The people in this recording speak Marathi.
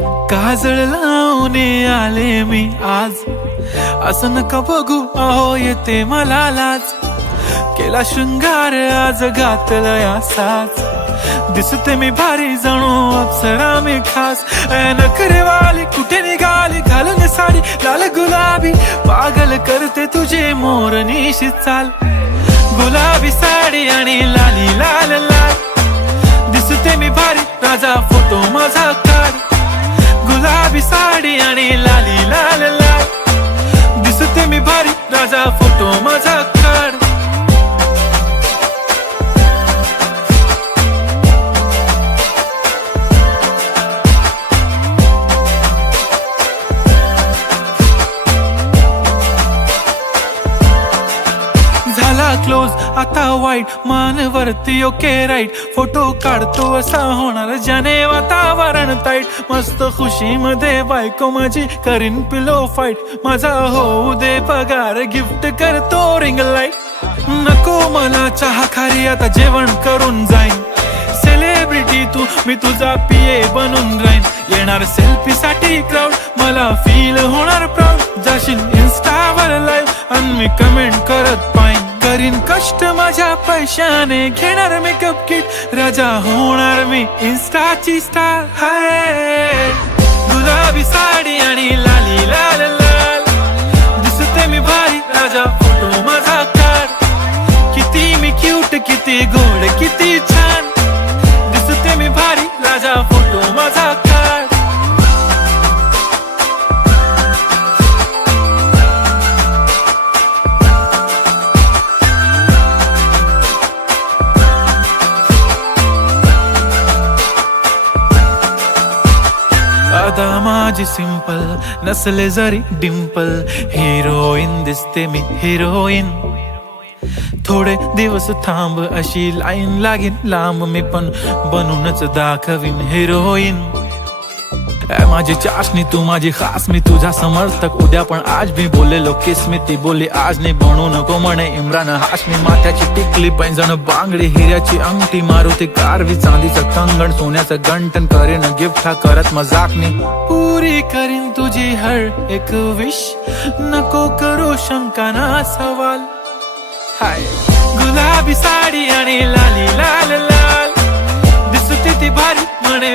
काजळ लावून आले मी आज, असं नका बघू अहो येते मला लाज. केला शृंगार आज घातलाय असाच, दिसते मी भारी जणू अप्सरा मी खास. नखरेवाली कुठे निघाली घालून साडी लाल गुलाबी, पागल करते तुझे मोरनीशी चाल. गुलाबी साडी आणि लाली लाल लाल, दिसते मी भारी राजा फोटो माझा काढ. गुलाबी साडी आणि लाली लाल लाल, दिसते मी भारी राजा फोटो माझा काढ. झाला क्लोज आता वाईट, मान वरती ओके राईट. फोटो काढतो असा होणार ज्याने वातावरण ताईट. मस्त खुशी मध्ये बायको माझी करीन पिलो फाईट. माझा होऊ दे पगार गिफ्ट करतो रिंग लाईट. नको मला चहा खारी आता जेवण करून जाईन. सेलिब्रिटी तू मी तुझा पिये बनून राहीन. येणार सेल्फी साठी क्राऊड मला फील होणार प्राऊड. जाशील इन्स्टावर लाईव्ह आणि मी कमेंट करत पाईन. करीन कष्ट माझ्या पैशाने घेणार मेकअप किट. राजा होणार मी इन्स्टाची स्टार. हाय गुलाबी साडी आणि लाली लाल लाल, दिसते मी भारी राजा फोटो माझा काढ. किती मी क्यूट किती गोड किती छान, दिसते मी भारी राजा फोटो माझा काढ. आता माझी सिंपल नसले जरी डिंपल, हिरोईन दिसते मी हिरोईन. थोडे दिवस थांब अशी लाईन लागेल लांब, मी पण बनूनच दाखवीन हिरोईन. माझी चाशनी तू माझी खास, मी तुझा समर्थक उद्या पण आज मी बोललेलो किस मी ती बोली आज नाही. बनू नको म्हणे इम्रान हाशमी. माथ्याची टिकली पैंजण बांगडी हिऱ्याची अंगठी, मारुती कारवी चांदीचं कंगण सोन्याचं गंटन. करीन गिफ्ट हा करत मजाकनी, पुरी करीन तुझी हर एक विश. नको करू शंका ना सवाल. हाय गुलाबी साडी आणि लाली लाल लाल, दिसते ती भारी म्हणे